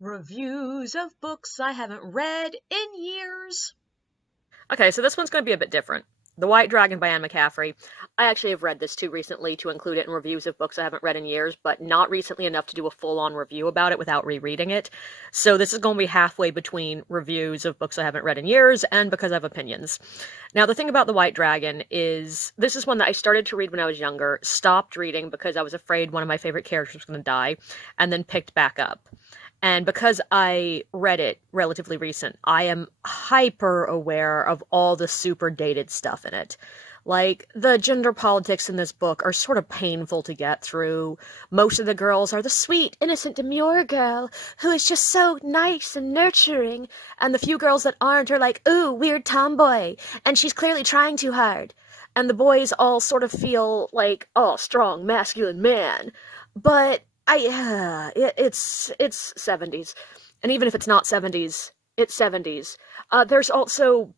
Reviews of books I haven't read in years. Okay, so this one's going to be a bit different. The White Dragon by Anne McCaffrey. I actually have read this too recently to include it in reviews of books I haven't read in years, but not recently enough to do a full-on review about it without rereading it. So this is going to be halfway between reviews of books I haven't read in years and because I have opinions. Now, the thing about The White Dragon is this is one that I started to read when I was younger, stopped reading because I was afraid one of my favorite characters was going to die, and then picked back up. And because I read it relatively recent, I am hyper aware of all the super dated stuff in it. Like, the gender politics in this book are sort of painful to get through. Most of the girls are the sweet, innocent, demure girl who is just so nice and nurturing, and the few girls that aren't are like, ooh, weird tomboy, and she's clearly trying too hard. And the boys all sort of feel like, oh, strong, masculine man. But it's 70s, and even if it's not 70s, it's 70s. There's also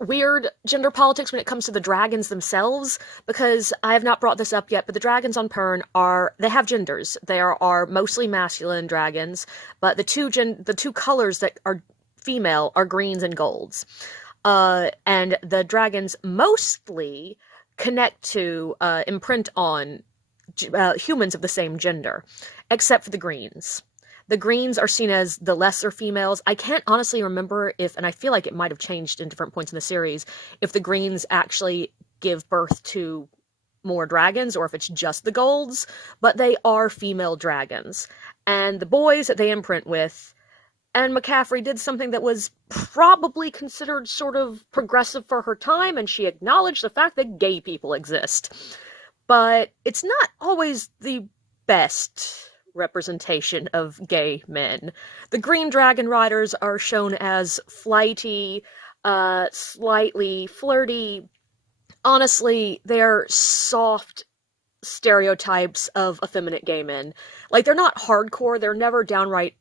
weird gender politics when it comes to the dragons themselves, because I have not brought this up yet, but the dragons on Pern they have genders. There are mostly masculine dragons, but the two colors that are female are greens and golds. And the dragons mostly connect to, imprint on humans of the same gender, except for the greens. The greens are seen as the lesser females. I can't honestly remember if, and I feel like it might have changed in different points in the series, if the greens actually give birth to more dragons or if it's just the golds, but they are female dragons. And the boys that they imprint with, and McCaffrey did something that was probably considered sort of progressive for her time, and she acknowledged the fact that gay people exist. But it's not always the best representation of gay men. The Green Dragon Riders are shown as flighty, slightly flirty. Honestly, they're soft stereotypes of effeminate gay men. Like, they're not hardcore, they're never downright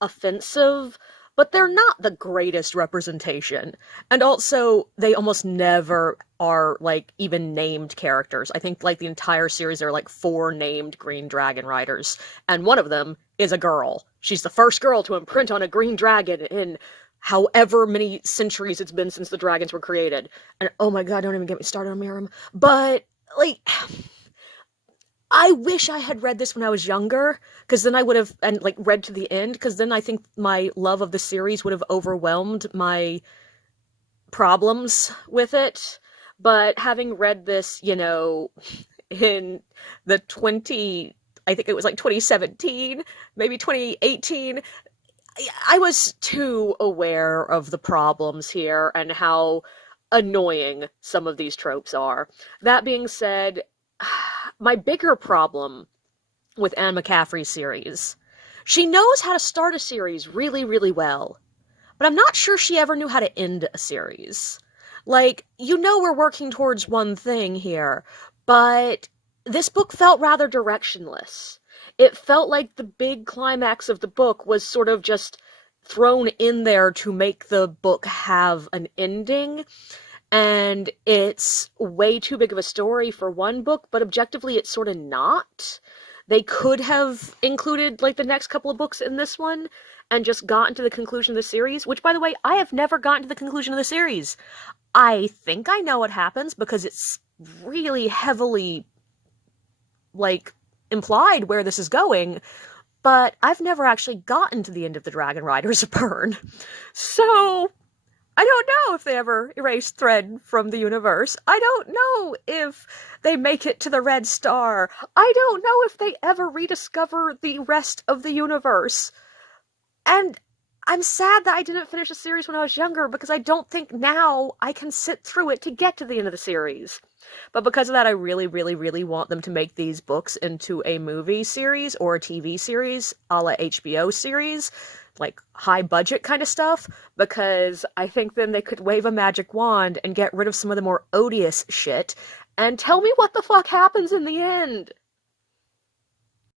offensive, but they're not the greatest representation. And also, they almost never are, like, even named characters. I think, like, the entire series, there are, like, 4 named Green Dragon Riders, and one of them is a girl. She's the first girl to imprint on a green dragon in however many centuries it's been since the dragons were created. And, oh my god, don't even get me started on Miram. But, like, I wish I had read this when I was younger, because then I would have, and like read to the end, because then I think my love of the series would have overwhelmed my problems with it. But having read this, in the I think it was like 2017, maybe 2018, I was too aware of the problems here and how annoying some of these tropes are. That being said, my bigger problem with Anne McCaffrey's series, she knows how to start a series really, really well, but I'm not sure she ever knew how to end a series. Like, we're working towards one thing here, but this book felt rather directionless. It felt like the big climax of the book was sort of just thrown in there to make the book have an ending, and it's way too big of a story for one book, but objectively it's sort of not. They could have included, like, the next couple of books in this one and just gotten to the conclusion of the series, which, by the way, I have never gotten to the conclusion of the series. I think I know what happens because it's really heavily, like, implied where this is going, but I've never actually gotten to the end of the Dragon Riders of Pern. So, I don't know if they ever erase Thread from the universe. I don't know if they make it to the Red Star. I don't know if they ever rediscover the rest of the universe. And I'm sad that I didn't finish the series when I was younger, because I don't think now I can sit through it to get to the end of the series. But because of that, I really, really, really want them to make these books into a movie series or a TV series, a la HBO series, like high budget kind of stuff, because I think then they could wave a magic wand and get rid of some of the more odious shit and tell me what the fuck happens in the end.